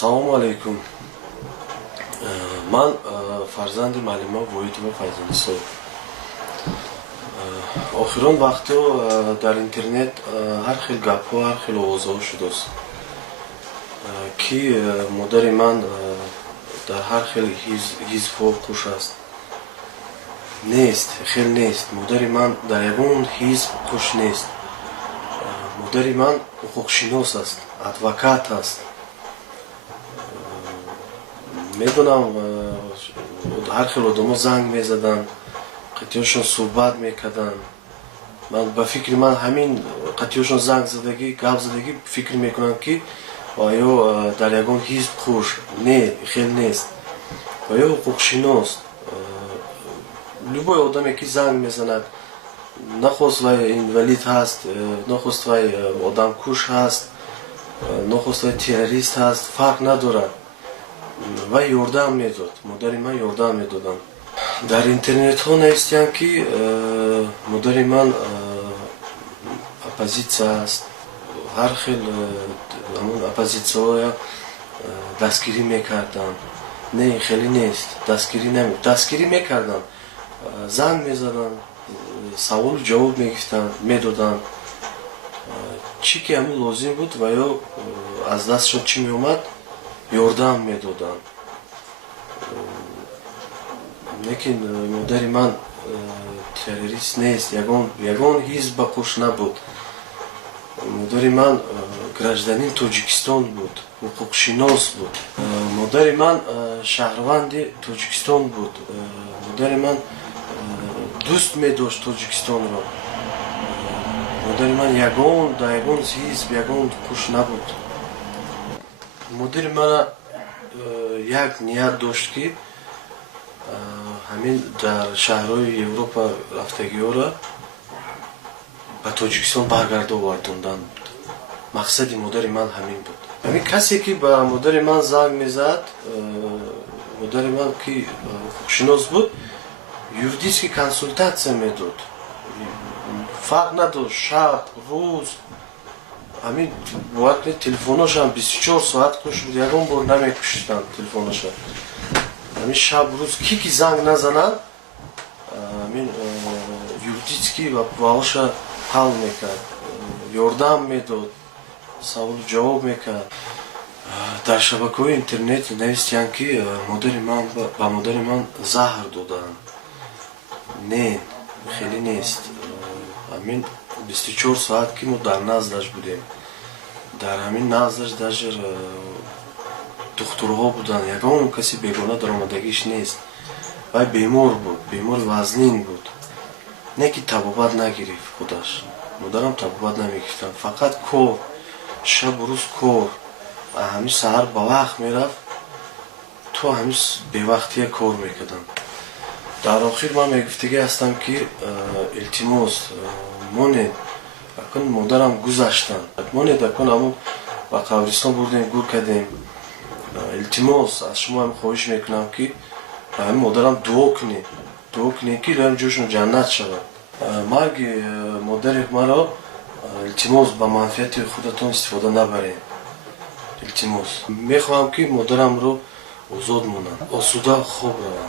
Салому алейкум. Ман фарзанди Маълима Воитова Файзунисо. Охирон вақто дар интернет ҳар хел гапҳо, ҳар хел овозҳо шудааст ки модари ман дар ҳар хел ҳизбҳо қуш аст. Нест, хел нест. Модари ман дар ягон ҳизб қуш нест. Модари ман ҳуқуқшинос аст, адвокат аст. Медонам ҳар хел одамо занг мезаданд, қатъиёшон суҳбат мекарданд. Ман ба фикри ман ҳамин қатъиёшон занг задагӣ, гап задагӣ фикр мекунам ки оё дар ягон ҳизб қуш не, хел нест. оё ҳуқуқшинос. Любой одаме ки занг мезанад, нахост вай инвалид ҳаст, нахост вай одамкуш ҳаст, нахост вай террорист ҳаст, фарқ надорад. Вай ёрдам медод, модари ман ёрдам медоданд. Дар интернетҳо навистиянд ки модари ман оппозитсия аст. Ҳар хел оппозитсияҳоя дастгирӣ мекарданд. Не, хеле нест. Дастгирӣ мекарданд. Занг мезаданд, саволу ҷавоб мегирифтанд, медоданд. Чӣ ки ҳамин лозим буд ва ё аз дастшон чӣ меомад, ёрдам медоданд. Лекин модари ман террорист нест, ягон ҳизб ба қуш набуд. Модари ман гражданин Тоҷикистон буд, ҳуқуқшинос буд. Модари ман шаҳрванди Тоҷикистон буд. Модари ман дӯст медошт Тоҷикистонро. Модари ман дар ягон ҳизб, ягон қуш набуд. Модари ман як ният дошт ки ҳамин дар шаҳрҳои Европа рафтагиҳоро ба Тоҷикистон баргардовардондан буд. Мақсади модари ман ҳамин буд. Ҳамин касе ки ба модари ман занг мезад, модари ман ки ҳуқуқшинос буд, юридически консультатсия медод. Фарқ надошт шаб, рӯз. ҳамин вақти телефоношам 24 соат қуш буд, ягон бор намекушиданд телефоношам. ҳамин шаб рӯз ки занг назанад, ҳамин юридически ваҳоша ҳал мекард, ёрдам медод, саволу ҷавоб мекард. Дар шабакаҳои интернет навистиянд ки ба модари ман заҳр доданд. Не, хеле нест. ҳамин 24 соат ки мо дар наздаш будем. Дар ҳамин наздаш даже духтурҳо буданд. Ягон каси бегона даромадагиш нест. Вай бемор буд, бемори вазнин буд. Не ки табобат нагирифт худаш. Модарам табобат намегирифтанд. Фақат кор, шабу рӯз кор. ҳамин саҳар ба вақт мерафт, то ҳамин бевақтия кор мекардам. Дар охир ман мегуфтагӣ ҳастам ки илтимос монед, акун модарам гузаштанд. Монед акун ҳамун ба қабристон бурдем, гур кардем. Илтимос аз шумо ҳам хоҳиш мекунам ки ба ҳамин модарам дуо кунед ки илоҳим ҷойшон ҷаннат шавад. Марги модари маро илтимос ба манфиати худатон истифода набаред. Илтимос мехоҳам ки модарамро озод монанд, осуда хоб раванд.